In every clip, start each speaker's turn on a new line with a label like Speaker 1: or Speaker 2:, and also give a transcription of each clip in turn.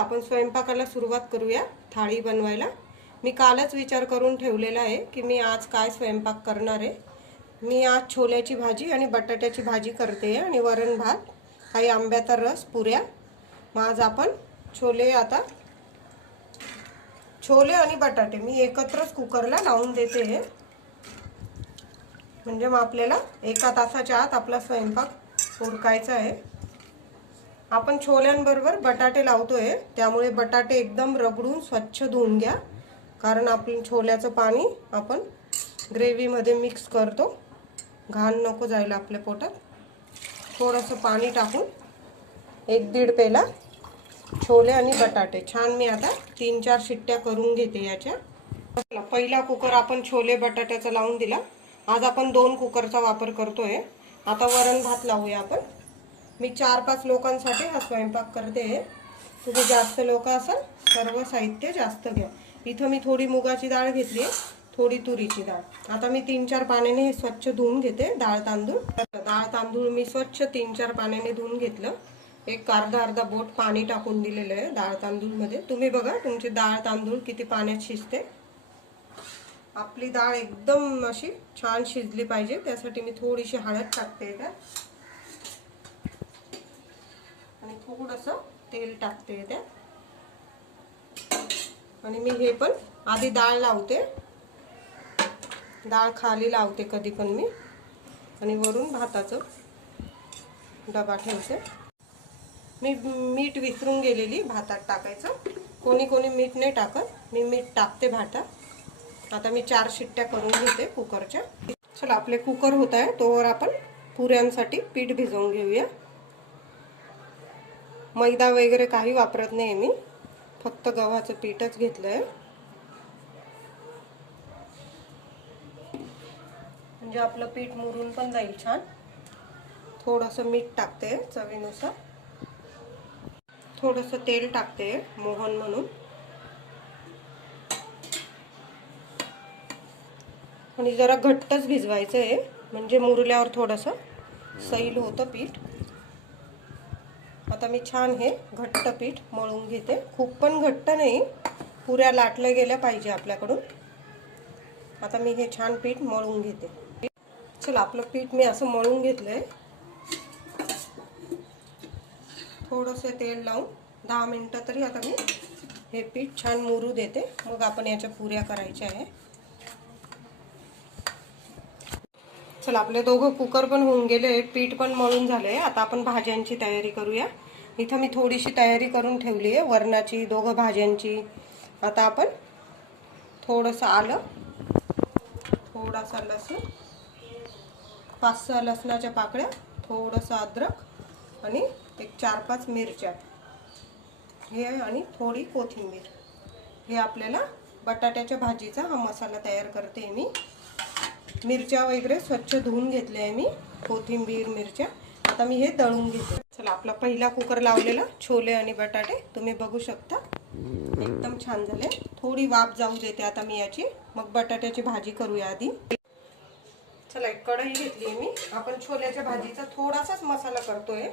Speaker 1: आपण स्वयंपाकाला सुरुवात करूया थाळी बनवायला. मी कालच विचार करून ठेवलेला आहे की मी आज काय स्वयंपाक करणार आहे. मी आज छोल्याची भाजी आणि बटाट्याची भाजी करते आणि वरण भात काही आंब्याचा रस पुऱ्या. मग आज आपण छोले आता छोले आणि बटाटे मी एकत्रच कुकरला लावून देते हे. म्हणजे मग आपल्याला एका तासाच्या आत आपला स्वयंपाक उरकायचा आहे. आपण छोल्यांबरोबर बटाटे लावतोय. त्यामुळे बटाटे एकदम रगडून स्वच्छ धुवून घ्या. कारण आपण छोल्याचं पाणी आपण ग्रेव्हीमध्ये मिक्स करतो. घाण नको जायला आपल्या पोटात. थोडंसं पाणी टाकून एक दीड पेला छोले आणि बटाटे. छान मी आता तीन चार शिट्ट्या करून घेते याच्या. पहिला कुकर आपण छोले बटाट्याचा लावून दिला. आज आपण दोन कुकरचा वापर करतोय. आता वरण भात लावूया आपण. मी चार पाच लोकांसाठी हा स्वयंपाक करते. तुम्ही जास्त लोक असाल सर्व साहित्य जास्त घ्या. इथं मी थोडी मुगाची डाळ घेतली आहे थोडी तुरीची डाळ. आता मी तीन चार पाण्याने हे स्वच्छ धुवून घेते डाळ तांदूळ. डाळ तांदूळ मी स्वच्छ तीन चार पाण्याने धुवून घेतलं. एक अर्धा अर्धा बोट पाणी टाकून दिलेलं आहे डाळ तांदूळमध्ये. तुम्ही बघा तुमची डाळ तांदूळ किती पाण्यात शिजते. आपली डाळ एकदम अशी छान शिजली पाहिजे त्यासाठी मी थोडीशी हळद टाकते का आणि थोडंसं तेल टाकते त्यात. आणि मी हे पण आधी डाळ लावते. डाळ खाली लावते कधी पण मी. आणि वरून भाताचं डबा ठेवते. मी मीठ विसरून गेलेली भातात टाकायचं. कोणी कोणी मीठ नाही टाकत. मी मीठ टाकते भातात. आता मी चार शिट्ट्या करून घेते कुकरच्या. चला आपले कुकर होत आहे. तोवर आपण पुऱ्यांसाठी पीठ भिजवून घेऊया. मैदा वगैरे काही वापरत नाही मी. फक्त गव्हाचं पीठच घेतलं आहे म्हणजे आपलं पीठ मुरून पण जाईल छान. थोडंसं मीठ टाकते चवीनुसार. थोडंसं तेल टाकते मोहन म्हणून. आणि जरा घट्टच भिजवायचं आहे म्हणजे मुरल्यावर थोडंसं सैल होतं पीठ. आता मी छान हे घट्ट पीठ मळून घेते. खूप पण घट्ट नाही. पुऱ्या लाटल्या गेल्या पाहिजे आपल्याकडून. आता मी हे छान पीठ मळून घेते. चला आपलं पीठ मी असं मळून घेतलंय. थोडंसं तेल लावून दहा मिनटं तरी आता मी हे पीठ छान मुरू देते. मग आपण याच्या पुऱ्या करायच्या आहे. चला आपले दोघं कुकर पण होऊन गेले पीठ पण मळून झाले आता आपण भाज्यांची तयारी करूया. इथं मी थोडीशी तयारी करून ठेवली आहे वरणाची दोघं भाज्यांची. आता आपण थोडंसं आलं थोडासा लसूण पाच सहा लसणाच्या पाकळ्या थोडंसं अद्रक आणि एक चार पाच मिरच्या. हे आणि थोडी कोथिंबीर. हे आपल्याला बटाट्याच्या भाजीचा हा मसाला तयार करते मी. मिरच्या वगैरे स्वच्छ धुवून घेतले आहे मी कोथिंबीर मिरच्या. आता मी हे दळून घेते. चला आपला पहिला कुकर लावलेला छोले आणि बटाटे तुम्ही बघू शकता. एकदम छान झाले. थोडी वाफ जाऊ देते आता मी याची. मग बटाट्याची भाजी करूया आधी. चला एक कढई घेतली मी. आपण छोल्याच्या भाजीचा थोडासाच मसाला करतोय.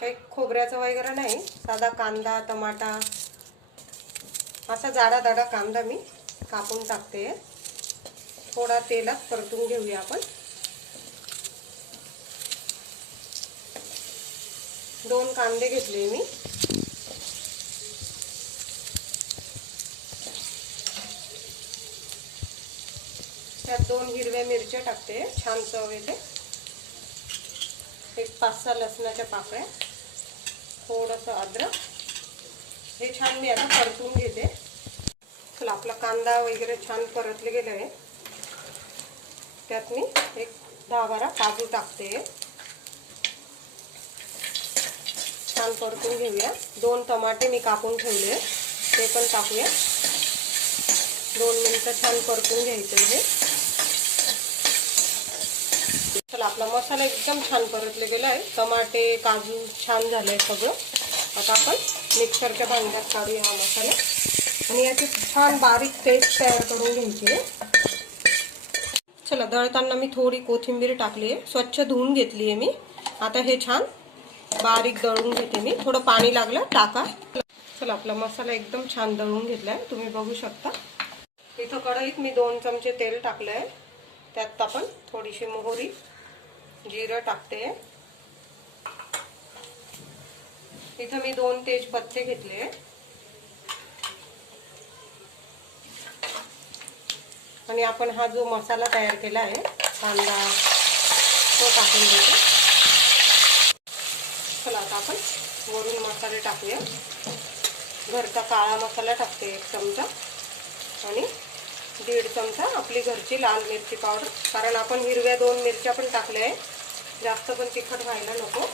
Speaker 1: काही खोबऱ्याचा वगैरे नाही. साधा कांदा टमाटा असा जाडा दाडा कांदा मी कापून टाकते. थोडा तेलात परतून घेऊया आपण. दोन कांदे घेतले मी. त्यात दोन हिरव्या मिरच्या टाकते. छान चव येते. एक पाच सहा लसणाच्या पाकळ्या. थोडंसं अद्रक. हे छान मी आता परतून घेते. चला आपला कांदा वगैरे छान परतले गेले आहे त्यात मी एक दहा बारा काजू टाकते. छान परतून घेऊया. दोन टमाटे मी कापून ठेवले ते पण टाकूया. दोन मिनटं छान परतून घ्यायचं हे चला आपला मसाला एकदम छान परतले गेला आहे. टमाटे काजू छान झालं आहे सगळं. आता आपण मिक्सरच्या भांड्यात काढूया हा मसाला. आणि याची छान बारीक पेस्ट तयार करून घ्यायची आहे. चला दळताना मी थोडी कोथिंबीर टाकली आहे. स्वच्छ धुवून घेतली आहे मी. आता हे छान बारीक दळून घेते मी. थोडं पाणी लागलं टाका. चला आपला मसाला एकदम छान दळून घेतलाय. तुम्ही बघू शकता. इथं कढईत मी दोन चमचे तेल टाकलंय. त्यात आपण थोडीशी मोहरी जिरं टाकते. इथं मी दोन तेजपत्ते घेतले. आणि आपण हा जो मसाला तयार केला आहे कांदा तो टाकून देतो. चला आता आपण वरून मसाले टाकूया. घरचा काळा मसाला टाकते एक चमचा आणि दीड चमचा आपली घरची लाल मिरची पावडर. कारण आपण हिरव्या दोन मिरच्या पण टाकल्या आहे जास्त पण तिखट व्हायला नको.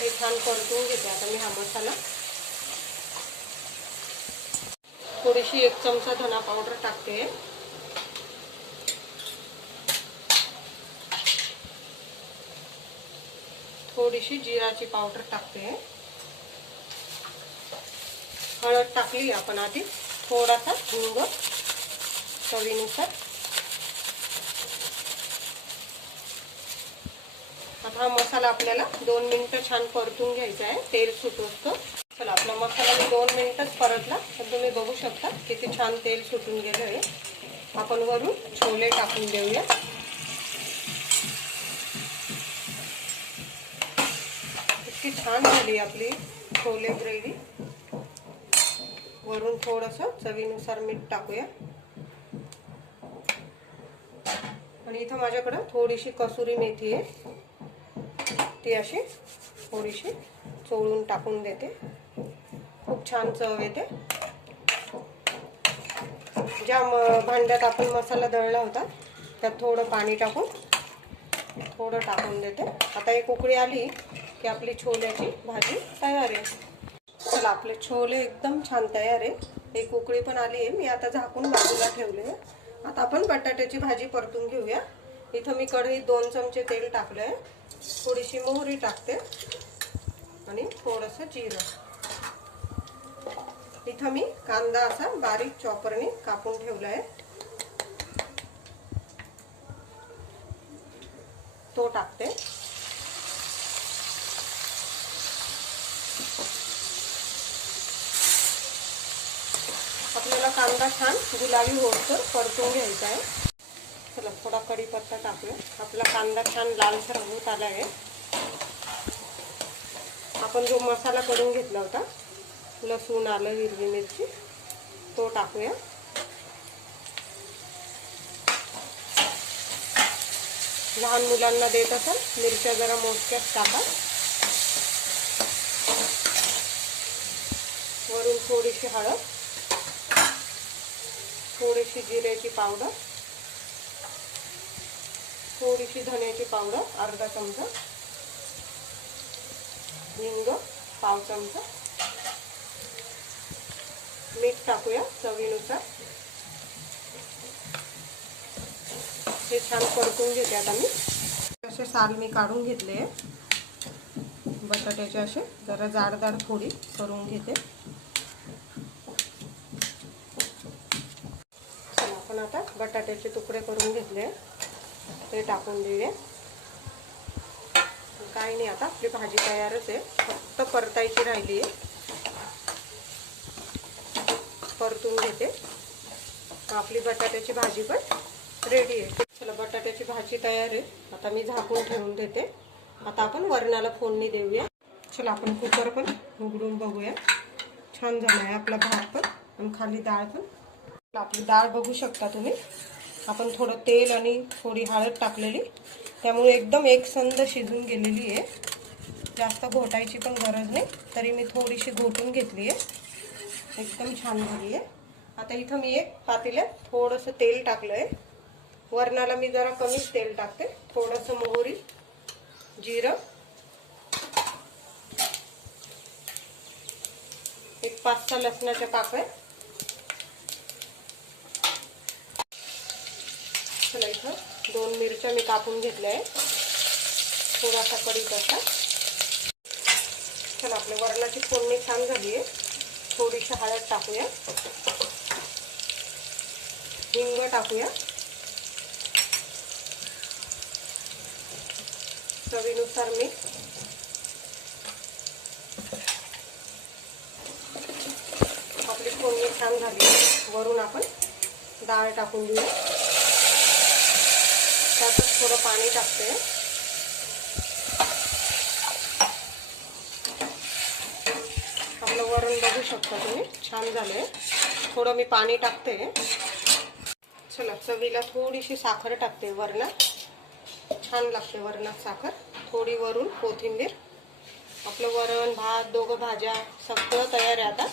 Speaker 1: हे छान परतून घेते आता मी हा मसाला. थोडीशी एक चमचा धना पावडर टाकते. थोडीशी जिराची पावडर टाकते. हळद टाकली आपण आधी. थोडासा हिंग चवीनुसार. आता हा मसाला आपल्याला दोन मिनिटं छान परतून घ्यायचा आहे. तेल सुटवतो. चला आपला मसाला मी दोन मिनिटच परतला. तर तुम्ही बघू शकता किती छान तेल सुटून गेलं आहे आपण वरून छोले टाकून देऊया. इतकी छान झाली आपली छोले ग्रेव्ही. वरून थोडंसं चवीनुसार मीठ टाकूया. आणि इथं माझ्याकडं थोडीशी कसुरी मेथी आहे. ती अशी थोडीशी चोळून टाकून देते. खूप छान चव येते. ज्या म भांड्यात आपण मसाला दळला होता त्यात थोडं पाणी टाकून थोडं टाकून देते. आता एक उकळी आली की आपली छोल्याची भाजी तयार आहे. चला आपले छोले एकदम छान तयार आहे. एक उकळी पण आली आहे. मी आता झाकून बाजूला ठेवले आता आपण बटाट्याची भाजी परतून घेऊया. इथं मी कढईत दोन चमचे तेल टाकलं आहे थोडीशी मोहरी टाकते. आणि थोडंसं जिरं. इथं मी कांदा असा बारीक चॉपरने कापून ठेवला आहे तो टाकते. आपल्याला कांदा छान गुलाबी होतं परतून घ्यायचा आहे. चला थोडा कढीपत्ता टाकूया. आपला कांदा छान लालसर होत आला आहे आपण जो मसाला करून घेतला होता लसूण आलं हिरवी मिरची. तो टाकूया. लहान मुलांना देत असाल मिरच्या जरा मोजक्याच टाका. वरून थोडीशी हळद थोडीशी जिऱ्याची पावडर थोडीशी धण्याची पावडर अर्धा चमचा हिंग पाव चमचा. मीठ टाकूया चवीनुसार. हे छान परतून घेते आता मी असे साल मी काढून घेतले बटाट्याचे असे. जरा जाड थोडी फोडी करून घेते. आपण आता बटाट्याचे तुकडे करून घेतले. ते टाकून देऊया. काही नाही आता आपली भाजी तयारच आहे. फक्त परतायची राहिली आहे. करून घेते. आपली बटाट्याची भाजी पण रेडी आहे. चला बटाट्याची भाजी तयार आहे. आता मी झाकून ठेवून देते. आता आपण वरणाला फोडणी देऊया. चला आपण कुकर पण उघडून बघूया. छान झाला आहे आपला भात पण आणि खाली डाळ पण. आपली डाळ बघू शकता तुम्ही. आपण थोडं तेल आणि थोडी हळद टाकलेली. त्यामुळे एकदम एकसंद शिजून गेलेली आहे. जास्त घोटायची पण गरज नाही. तरी मी थोडीशी घोटून घेतली आहे. एकदम छान झाली आहे. आता इथं मी एक पातेल्यात थोडंसं तेल टाकलं आहे वरणाला मी जरा कमीच तेल टाकते. थोडंसं मोहरी जिरं. एक पाच सहा लसणाच्या पाकळ्या. चला इथं दोन मिरच्या मी कापून घेतल्या आहे थोडासा कढीपत्ता चला आपल्या वरणाची फोडणी छान झाली आहे थोडीशी हळद टाकूया. हिंग टाकूया. चवीनुसार मीठ. छान झाली. वरून आपण डाळ टाकून देऊ. त्यातच थोडं पाणी टाकते. आपलं वरण बघू शकता तुम्ही. छान झाले थोडं मी पाणी टाकते. चला चवीला थोडीशी साखर टाकते वरणात छान लागते वरणात साखर. थोडी वरून कोथिंबीर. आपलं वरण भात दोघं भाज्या सगळं तयार आहे आता.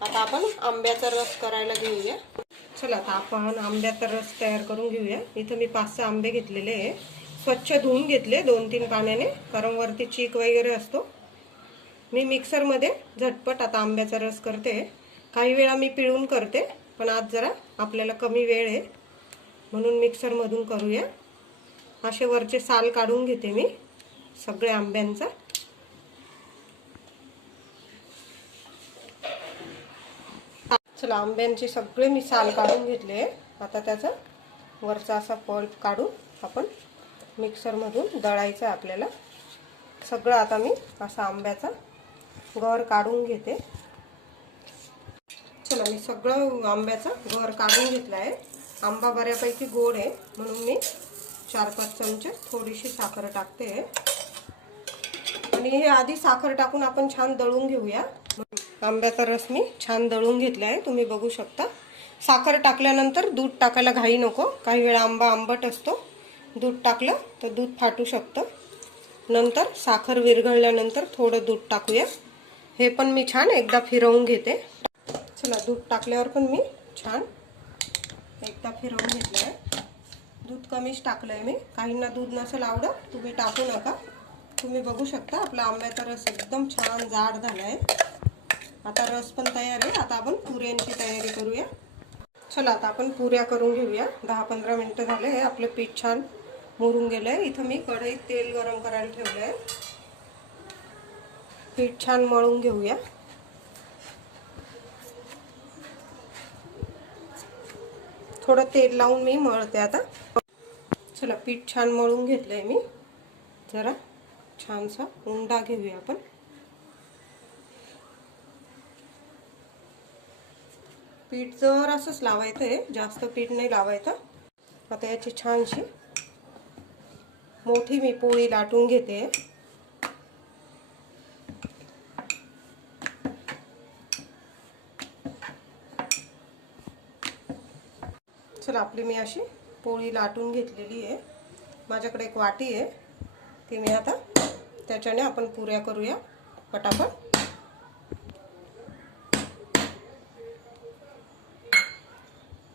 Speaker 1: आता आपण आंब्याचा रस करायला घेऊया. चला आता आपण आंब्याचा रस तयार करून घेऊया. इथं मी पाच सहा आंबे घेतलेले आहे. स्वच्छ धुवून घेतले दोन तीन पाण्याने कारण वरती चीक वगैरे असतो. मी मिक्सरमध्ये झटपट आता आंब्याचा रस करते. काही वेळा मी पिळून करते पण आज जरा आपल्याला कमी वेळ आहे. म्हणून मिक्सरमधून करूया. असे वरचे साल काढून घेते मी सगळे आंब्यांचा. चला आंब्यांचे सगळे मी साल काढून घेतले. आता त्याचा वरचा असा पल्प काढून आपण मिक्सरमधून दळायचं आहे आपल्याला. सगळं आता मी असा आंब्याचा गर काढून घेते. चला मी सगळं आंब्याचा गर काढून घेतला आहे. आंबा बऱ्यापैकी गोड आहे. म्हणून मी चार पाच चमचे थोडीशी साखर टाकते. आणि हे आधी साखर टाकून आपण छान दळून घेऊया. आंब्याचा रस मी छान दळून घेतला आहे. तुम्ही बघू शकता. साखर टाकल्यानंतर दूध टाकायला घाई नको. काही वेळा आंबा आंबट असतो. दूध टाकलं तर दूध फाटू शकतं. नंतर साखर विरघळल्यानंतर थोडं दूध टाकूया. हे पण मी छान एकदा फिरवून घेते. चला दूध टाकल्यावर पण मी छान एकदा फिरवून घेतलं आहे दूध कमीच टाकलं आहे मी. काहींना दूध नसेल आवडत तुम्ही टाकू नका. तुम्ही बघू शकता आपला आंब्याचा रस एकदम छान जाड झाला आहे आता रस पण तयार आहे. आता आपण पुऱ्यांची तयारी करूया. चला आता आपण पुऱ्या करून घेऊया. दहा पंधरा मिनटं झाले हे आपलं पीठ छान मुरून गेलं आहे इथं मी कढईत तेल गरम करायला ठेवलं आहे पीठ छान मळून घेऊया. थोडं तेल लावून मी मळते आता. चला पीठ छान मळून घेतलंय मी. जरा छानसा उंडा घेऊया आपण. पीठ जर असंच लावायचं आहे जास्त पीठ नाही लावायचं. आता याची छानशी मोठी मी पोळी लाटून घेते. चला आपली मी अशी पोळी लाटून घेतलेली आहे. माझ्याकडे एक वाटी आहे. ती मी आता त्याच्याने आपण पुऱ्या करूया पटापट.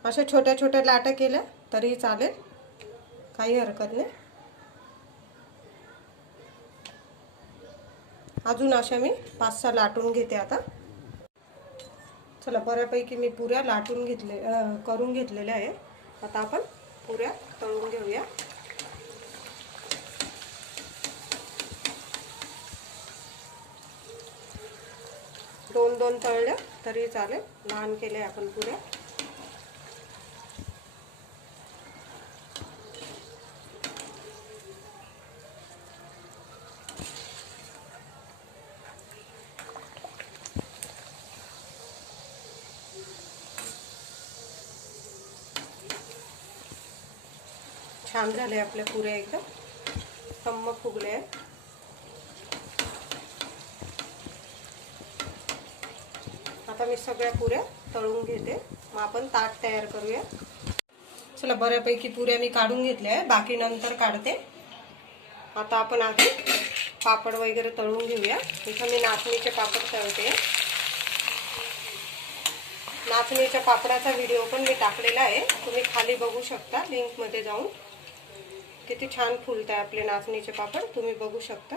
Speaker 1: अशा छोट्या छोट्या लाटा केल्या तरीही चालेल. काही हरकत नाही. अजून अशा मी पाच सहा लाटून घेते आता. चला बऱ्यापैकी मी पुऱ्या लाटून घेतले करून घेतलेल्या आहे आता आपण पुऱ्या तळून घेऊया. दोन दोन तळल्या तरी चालेल. लहान केल्या आपण पुऱ्या. छान झाले आपल्या पुऱ्या एकदम. खम्म फुगले आहे आता मी सगळ्या पुऱ्या तळून घेते. मग आपण ताट तयार करूया. चला बऱ्यापैकी पुऱ्या मी काढून घेतल्या आहे बाकी नंतर काढते. आता आपण आधी पापड वगैरे तळून घेऊया. इथं मी नाचणीचे पापड तळते. नाचणीच्या पापडाचा व्हिडिओ पण मी टाकलेला आहे. तुम्ही खाली बघू शकता. लिंकमध्ये जाऊन. किती छान फुलत आहे आपले नाचणीचे पापड तुम्ही बघू शकता.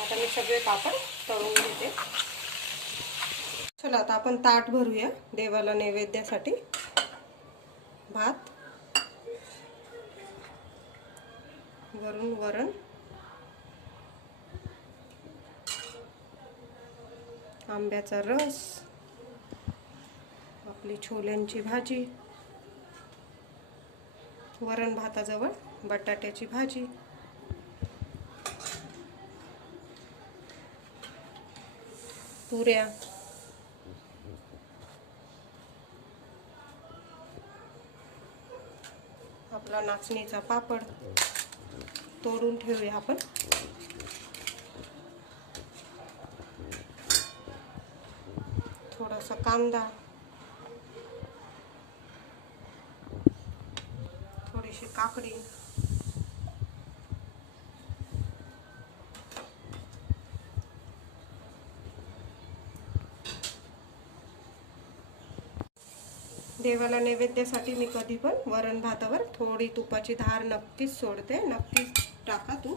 Speaker 1: आता मी सगळे पापड तळून घेते. चला आता आपण ताट भरूया देवाला नैवेद्यासाठी. भात. वरून वरण. आंब्याचा रस आपली छोल्यांची भाजी वरण भाताजवळ बटाट्याची भाजी. पुऱ्या. आपला नाचणीचा पापड. तोडून ठेवूया आपण. थोडासा कांदा थोडीशी काकडी देवाला नैवेद्यासाठी मी कधी पण वरण भातावर थोडी तुपाची धार नक्कीच सोडते. नक्कीच टाका तू.